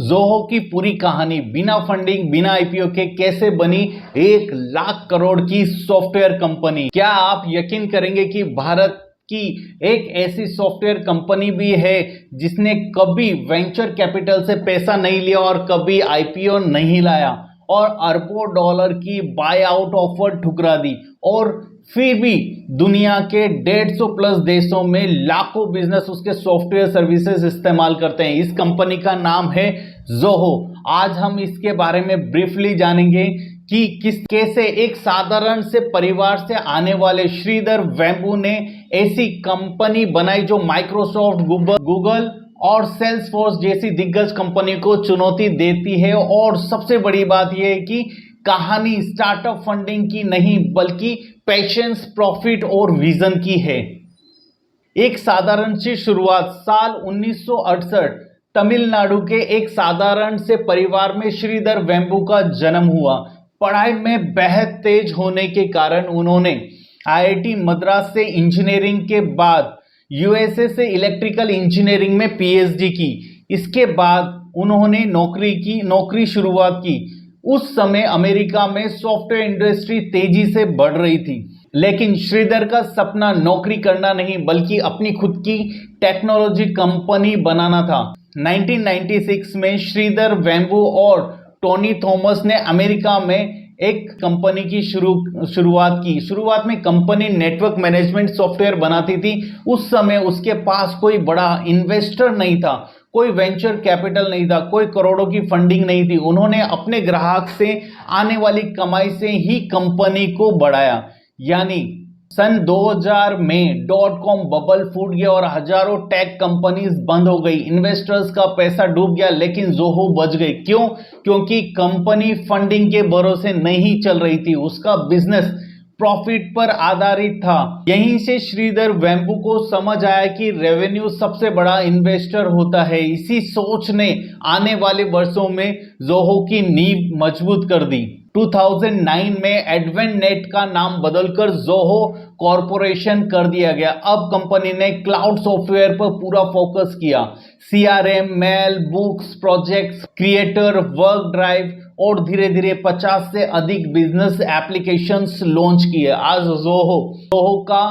Zoho की पूरी कहानी बिना फंडिंग बिना आईपीओ के कैसे बनी 1 लाख करोड़ की सॉफ्टवेयर कंपनी। क्या आप यकीन करेंगे कि भारत की एक ऐसी सॉफ्टवेयर कंपनी भी है जिसने कभी वेंचर कैपिटल से पैसा नहीं लिया और कभी आईपीओ नहीं लाया और अरबों डॉलर की बाय आउट ऑफर ठुकरा दी, और फिर भी दुनिया के 150 प्लस देशों में लाखों बिजनेस उसके सॉफ्टवेयर सर्विसेज इस्तेमाल करते हैं। इस कंपनी का नाम है जोहो। आज हम इसके बारे में ब्रीफली जानेंगे कि कैसे एक साधारण से परिवार से आने वाले श्रीधर वेम्बू ने ऐसी कंपनी बनाई जो माइक्रोसॉफ्ट, गूगल और सेल्सफोर्स जैसी दिग्गज कंपनी को चुनौती देती है। और सबसे बड़ी बात यह है कि कहानी स्टार्टअप फंडिंग की नहीं बल्कि पेशेंस, प्रॉफिट और विजन की है। एक साधारण सी शुरुआत। साल 1968 तमिलनाडु के एक साधारण से परिवार में श्रीधर वेम्बू का जन्म हुआ। पढ़ाई में बेहद तेज होने के कारण उन्होंने आईआईटी मद्रास से इंजीनियरिंग के बाद यूएसए से इलेक्ट्रिकल इंजीनियरिंग में पीएचडी की। इसके बाद उन्होंने नौकरी शुरुआत की। उस समय अमेरिका में सॉफ्टवेयर इंडस्ट्री तेजी से बढ़ रही थी, लेकिन श्रीधर का सपना नौकरी करना नहीं बल्कि अपनी खुद की टेक्नोलॉजी कंपनी बनाना था। 1996 में श्रीधर वेम्बू और टोनी थॉमस ने अमेरिका में एक कंपनी की शुरुआत की। शुरुआत में कंपनी नेटवर्क मैनेजमेंट सॉफ्टवेयर बनाती थी। उस समय उसके पास कोई बड़ा इन्वेस्टर नहीं था, कोई वेंचर कैपिटल नहीं था, कोई करोड़ों की फंडिंग नहीं थी। उन्होंने अपने ग्राहक से आने वाली कमाई से ही कंपनी को बढ़ाया। यानी सन 2000 में .com बबल फूट गया और हजारों टेक कंपनीज बंद हो गई, इन्वेस्टर्स का पैसा डूब गया, लेकिन जोहो बच गई। क्यों? क्योंकि कंपनी फंडिंग के भरोसे नहीं चल रही थी, उसका बिजनेस प्रॉफिट पर आधारित था। यहीं से श्रीधर वेम्बू को समझ आया कि रेवेन्यू सबसे बड़ा इन्वेस्टर होता है। इसी सोच ने आने वाले वर्षों में जोहो की नींव मजबूत कर दी। 2009 में एडवेंटनेट का नाम बदलकर जोहो कॉरपोरेशन कर दिया गया। अब कंपनी ने क्लाउड सॉफ्टवेयर पर पूरा फोकस किया। CRM, mail, books, projects, creator, work drive और धीरे धीरे 50 से अधिक बिजनेस एप्लीकेशंस लॉन्च किए। आज जोहो का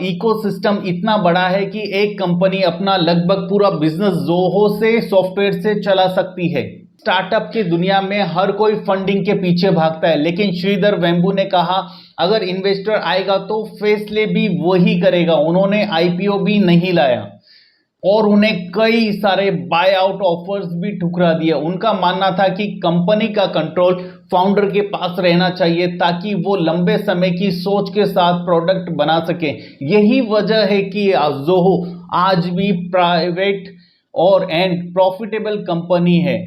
इकोसिस्टम इतना बड़ा है कि एक कंपनी अपना लगभग पूरा बिजनेस जोहो से सॉफ्टवेयर से चला सकती है। स्टार्टअप की दुनिया में हर कोई फंडिंग के पीछे भागता है, लेकिन श्रीधर वेम्बू ने कहा अगर इन्वेस्टर आएगा तो फैसले भी वही करेगा। उन्होंने आईपीओ भी नहीं लाया और उन्हें कई सारे बाय आउट ऑफर्स भी ठुकरा दिया। उनका मानना था कि कंपनी का कंट्रोल फाउंडर के पास रहना चाहिए ताकि वो लंबे समय की सोच के साथ प्रोडक्ट बना सके। यही वजह है कि जोहो आज भी प्राइवेट और प्रॉफिटेबल कंपनी है।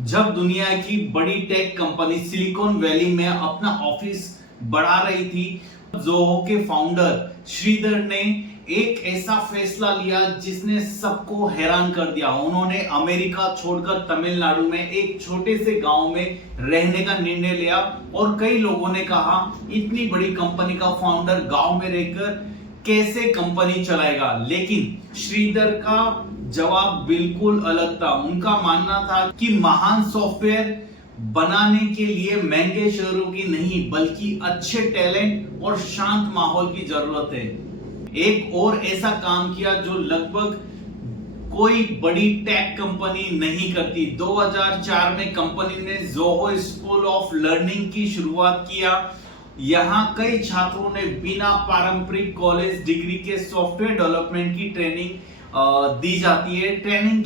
जब दुनिया की बड़ी टेक कंपनी सिलिकॉन वैली में अपना ऑफिस बढ़ा रही थी, जोहो के फाउंडर श्रीधर ने एक ऐसा फैसला लिया जिसने सबको हैरान कर दिया। उन्होंने अमेरिका छोड़कर तमिलनाडु में एक छोटे से गांव में रहने का निर्णय लिया और कई लोगों ने कहा इतनी बड़ी कंपनी का फाउंडर गांव में रहकर कैसे कंपनी चलाएगा, लेकिन श्रीधर का जवाब बिल्कुल अलग था। उनका मानना था कि महान सॉफ्टवेयर बनाने के लिए महंगे शहरों की नहीं बल्कि अच्छे टैलेंट और शांत माहौल की जरूरत है। एक और ऐसा काम किया जो लगभग कोई बड़ी टेक कंपनी नहीं करती। 2004 में कंपनी ने जोहो स्कूल ऑफ लर्निंग की शुरुआत किया। यहाँ कई छात्रों ने बिना पारंपरिक कॉलेज डिग्री के सॉफ्टवेयर डेवलपमेंट की ट्रेनिंग दी जाती है। ट्रेनिंग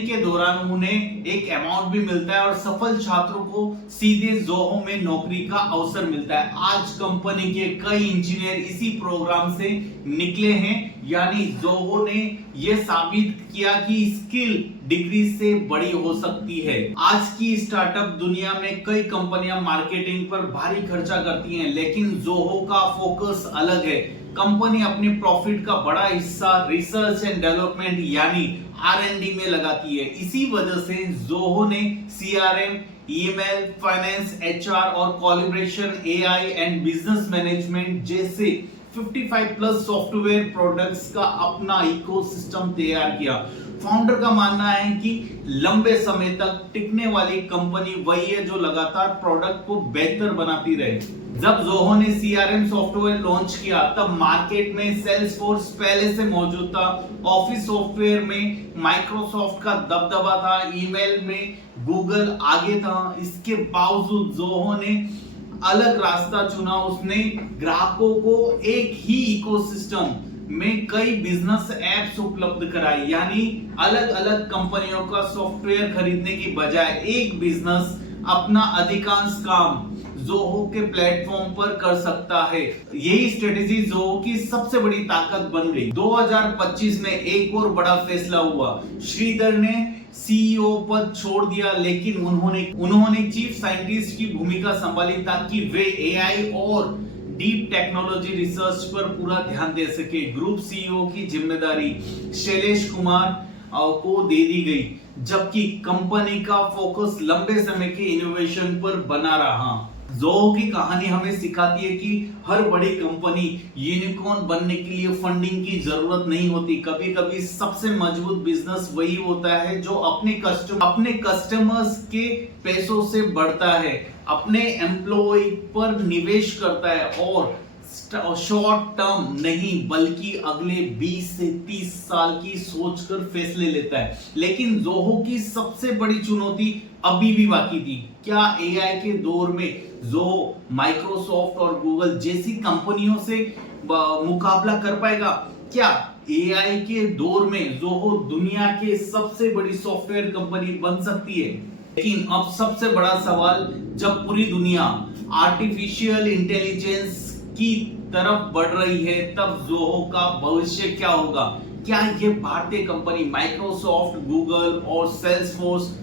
के दौरान उन्हें एक अमाउंट भी मिलता है और सफल छात्रों को सीधे जोहो में नौकरी का अवसर मिलता है। आज कंपनी के कई इंजीनियर इसी प्रोग्राम से निकले हैं। यानी जोहो ने यह साबित किया कि स्किल डिग्री से बड़ी हो सकती है। आज की स्टार्टअप दुनिया में कई कंपनियां मार्केटिंग पर भारी खर्चा करती हैं, लेकिन जोहो का फोकस अलग है। कंपनी अपने प्रॉफिट का बड़ा हिस्सा रिसर्च एंड डेवलपमेंट यानी R&D में लगाती है। इसी वजह से जोहो ने सीआरएम, ईमेल, फाइनेंस, HR और collaboration, AI and business management जैसे 55 प्लस सॉफ्टवेयर प्रोडक्ट्स का अपना इकोसिस्टम तैयार किया। फाउंडर का मानना है कि लंबे समय तक टिकने वाली कंपनी वही है जो लगातार प्रोडक्ट को बेहतर बनाती रहे। जब ज़ोहो ने सीआरएम सॉफ्टवेयर लॉन्च किया तब मार्केट में सेल्सफोर्स पहले से मौजूद था, ऑफिस सॉफ्टवेयर में माइक्रोसॉफ्ट का दबदबा था, ईमेल में गूगल आगे था। इसके बावजूद ज़ोहो ने अलग रास्ता चुना। उसने ग्राहकों को एक ही इकोसिस्टम में कई बिजनेस एप्स उपलब्ध कराई, यानी अलग अलग कंपनियों का सॉफ्टवेयर खरीदने की बजाय एक बिजनेस अपना अधिकांश काम ज़ोहो के प्लेटफॉर्म पर कर सकता है। यही स्ट्रेटेजी ज़ोहो की सबसे बड़ी ताकत बन गई। 2025 में एक और बड़ा फैसला हुआ। श्रीधर ने सीईओ पद छोड़ दिया, लेकिन उन्होंने चीफ साइंटिस्ट की भूमिका संभाली ताकि वे एआई और डीप टेक्नोलॉजी रिसर्च पर पूरा ध्यान दे सके। ग्रुप सीईओ की जिम्मेदारी शैलेश कुमार को दे दी गई, जबकि कंपनी का फोकस लंबे समय के इनोवेशन पर बना रहा। ज़ोहो की कहानी हमें सिखाती है कि हर बड़ी कंपनी यूनिकॉर्न बनने के लिए फंडिंग की जरूरत नहीं होती। कभी कभी सबसे मजबूत बिजनेस वही होता है जो अपने कस्टमर्स के पैसों से बढ़ता है, अपने एम्प्लॉय पर निवेश करता है और शॉर्ट टर्म नहीं बल्कि अगले 20 से 30 साल की सोचकर फैसले लेता है। लेकिन ज़ोहो की सबसे बड़ी चुनौती अभी भी बाकी थी। क्या एआई के दौर में ज़ोहो माइक्रोसॉफ्ट और गूगल जैसी कंपनियों से मुकाबला कर पाएगा? क्या एआई के दौर में ज़ोहो दुनिया के सबसे बड़ी सॉफ्टवेयर कंपनी बन सकती है? लेकिन अब सबसे बड़ा सवाल, जब पूरी दुनिया आर्टिफिशियल इंटेलिजेंस की तरफ बढ़ रही है, तब ज़ोहो का भविष्य क्या होगा? क्या ये भारतीय कंपनी माइक्रोसॉफ्ट, गूगल और सेल्सफोर्स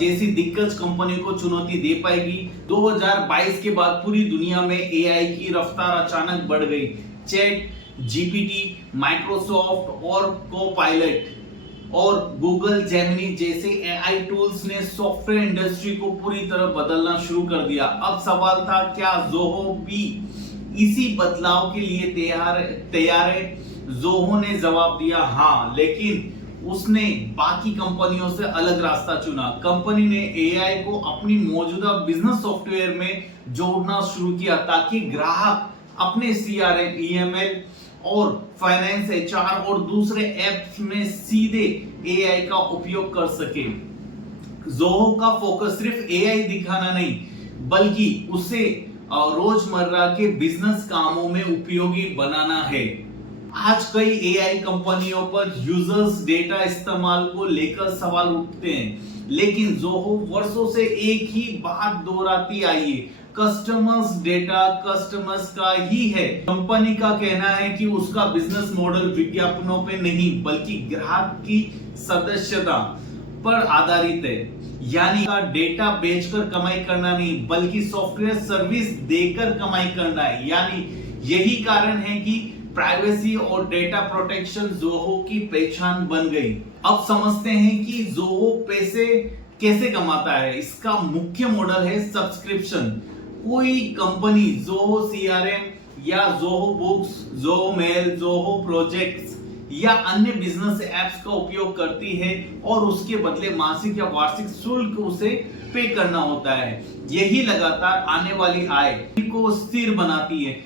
जैसी दिग्गज कंपनी को चुनौती दे पाएगी? 2022 के बाद पूरी दुनिया में एआई की रफ्तार अचानक बढ़ गई। चैट जीपीटी, माइक्रोसॉफ्ट और कोपायलट और गूगल जेमिनी जैसे एआई टूल्स ने सॉफ्टवेयर इंडस्ट्री को पूरी तरह बदलना शुरू कर दिया। अब सवाल था, क्या ज़ोहो भी इसी बदलाव के लिए तैयार है? ज़ोहो ने जवाब दिया हाँ, लेकिन उसने बाकी कंपनियों से अलग रास्ता चुना। कंपनी ने एआई को अपनी मौजूदा बिजनेस सॉफ्टवेयर में जोड़ना शुरू किया ताकि ग्राहक अपने सीआरएम, ईएमएल और फाइनेंस, एचआर और दूसरे एप्स में सीधे एआई का उपयोग कर सके। ज़ोहो का फोकस सिर्फ एआई दिखाना नहीं, बल्कि उसे रोजमर्रा के बिजनेस कामों में उपयोगी बनाना है। आज कई एआई कंपनियों पर यूजर्स डेटा इस्तेमाल को लेकर सवाल उठते हैं, लेकिन ज़ोहो वर्षों से एक ही बात दोहराती आई है, कस्टमर्स डेटा कस्टमर्स का ही है। कंपनी का कहना है कि उसका बिजनेस मॉडल विज्ञापनों पे नहीं बल्कि ग्राहक की सदस्यता पर आधारित है, यानी का डेटा बेचकर कमाई करना नहीं बल्कि सॉफ्टवेयर सर्विस देकर कमाई करना है। यानी यही कारण है कि प्राइवेसी और डेटा प्रोटेक्शन ज़ोहो की पहचान बन गई। अब समझते हैं कि ज़ोहो पैसे कैसे कमाता है। इसका मुख्य मॉडल है सब्सक्रिप्शन। कोई कंपनी ज़ोहो सीआरएम या Zoho books, Zoho mail, Zoho projects या अन्य बिजनेस एप्स का उपयोग करती है और उसके बदले मासिक या वार्षिक शुल्क उसे पे करना होता है। यही लगातार आने वाली आय को स्थिर बनाती है।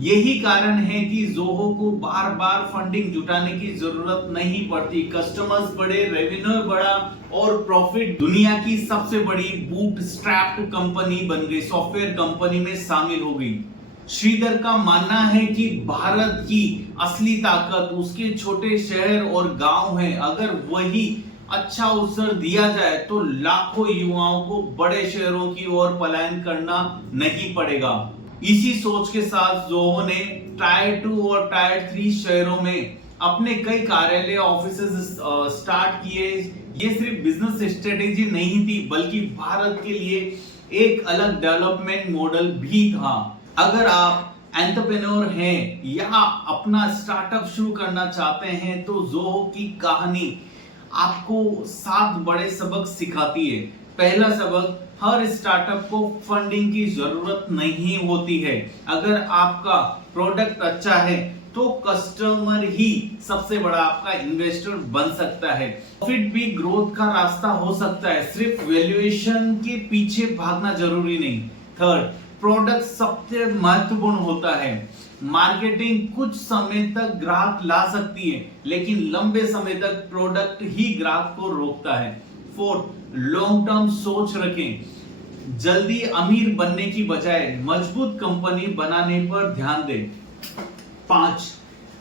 यही कारण है कि ज़ोहो को बार बार फंडिंग जुटाने की जरूरत नहीं पड़ती। कस्टमर्स बढ़े, रेवेन्यू बढ़ा और प्रॉफिट दुनिया की सबसे बड़ी बूटस्ट्रैप्ड कंपनी बन गई, सॉफ्टवेयर कंपनी में शामिल हो गई। श्रीधर का मानना है कि भारत की असली ताकत उसके छोटे शहर और गांव हैं। अगर वही अच्छा अवसर दिया जाए तो लाखों युवाओं को बड़े शहरों की ओर पलायन करना नहीं पड़ेगा। इसी सोच के साथ ज़ोहो ने टायर 2 और टायर 3 शहरों में अपने कई कार्यालय, ऑफिसेज स्टार्ट किए। ये सिर्फ बिजनेस स्ट्रेटेजी नहीं थी बल्कि भारत के लिए एक अलग डेवलपमेंट मॉडल भी था। अगर आप एंटरप्रेन्योर हैं या अपना स्टार्टअप शुरू करना चाहते हैं तो ज़ोहो की कहानी आपको 7 बड़े सबक सिखाती है। पहला सबक, हर स्टार्टअप को फंडिंग की जरूरत नहीं होती है। अगर आपका प्रोडक्ट अच्छा है तो कस्टमर ही सबसे बड़ा आपका इन्वेस्टर बन सकता है। प्रॉफिट भी ग्रोथ का रास्ता हो सकता है, सिर्फ वैल्यूएशन के पीछे भागना जरूरी नहीं। थर्ड, प्रोडक्ट सबसे महत्वपूर्ण होता है। मार्केटिंग कुछ समय तक ग्राहक ला सकती है, लेकिन लंबे समय तक प्रोडक्ट ही ग्राहक को रोकता है। फोर्थ, लॉन्ग टर्म सोच रखें। जल्दी अमीर बनने की बजाय मजबूत कंपनी बनाने पर ध्यान दें। 5,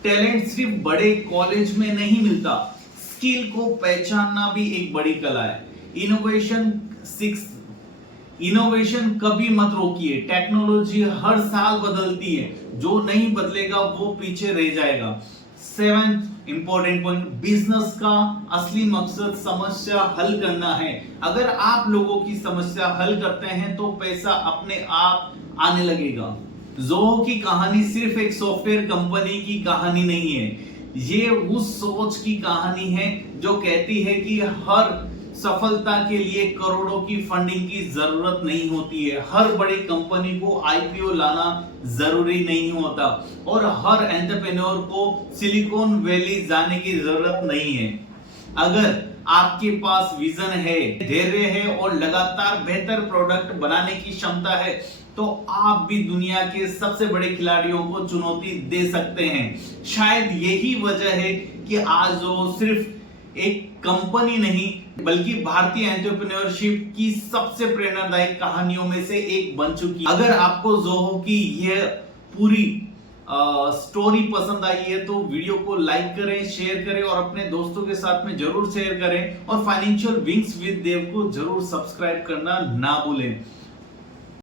टैलेंट सिर्फ बड़े कॉलेज में नहीं मिलता, स्किल को पहचानना भी एक बड़ी कला है। इनोवेशन 6, इनोवेशन कभी मत रोकिए। टेक्नोलॉजी हर साल बदलती है, जो नहीं बदलेगा वो पीछे रह जाएगा। 7th इंपॉर्टेंट पॉइंट, बिजनेस का असली मकसद समस्या हल करना है। अगर आप लोगों की समस्या हल करते हैं तो पैसा अपने आप आने लगेगा। ज़ोहो की कहानी सिर्फ एक सॉफ्टवेयर कंपनी की कहानी नहीं है, ये उस सोच की कहानी है जो कहती है कि हर सफलता के लिए करोड़ों की फंडिंग की जरूरत नहीं होती है, हर बड़ी कंपनी को आईपीओ लाना जरूरी नहीं होता, और हर एंटरप्रेन्योर को सिलिकॉन वैली जाने की जरूरत नहीं है। अगर आपके पास विजन है, धैर्य है और लगातार बेहतर प्रोडक्ट बनाने की क्षमता है, तो आप भी दुनिया के सबसे बड़े खिलाड़ियों को चुनौती दे सकते हैं। शायद यही वजह है कि आज वो सिर्फ एक कंपनी नहीं बल्कि भारतीय एंटरप्रेन्योरशिप की सबसे प्रेरणादायक कहानियों में से एक बन चुकी है। अगर आपको ज़ोहो की यह पूरी स्टोरी पसंद आई है तो वीडियो को लाइक करें, शेयर करें और अपने दोस्तों के साथ में जरूर शेयर करें, और फाइनेंशियल विंग्स विद देव को जरूर सब्सक्राइब करना ना भूलें।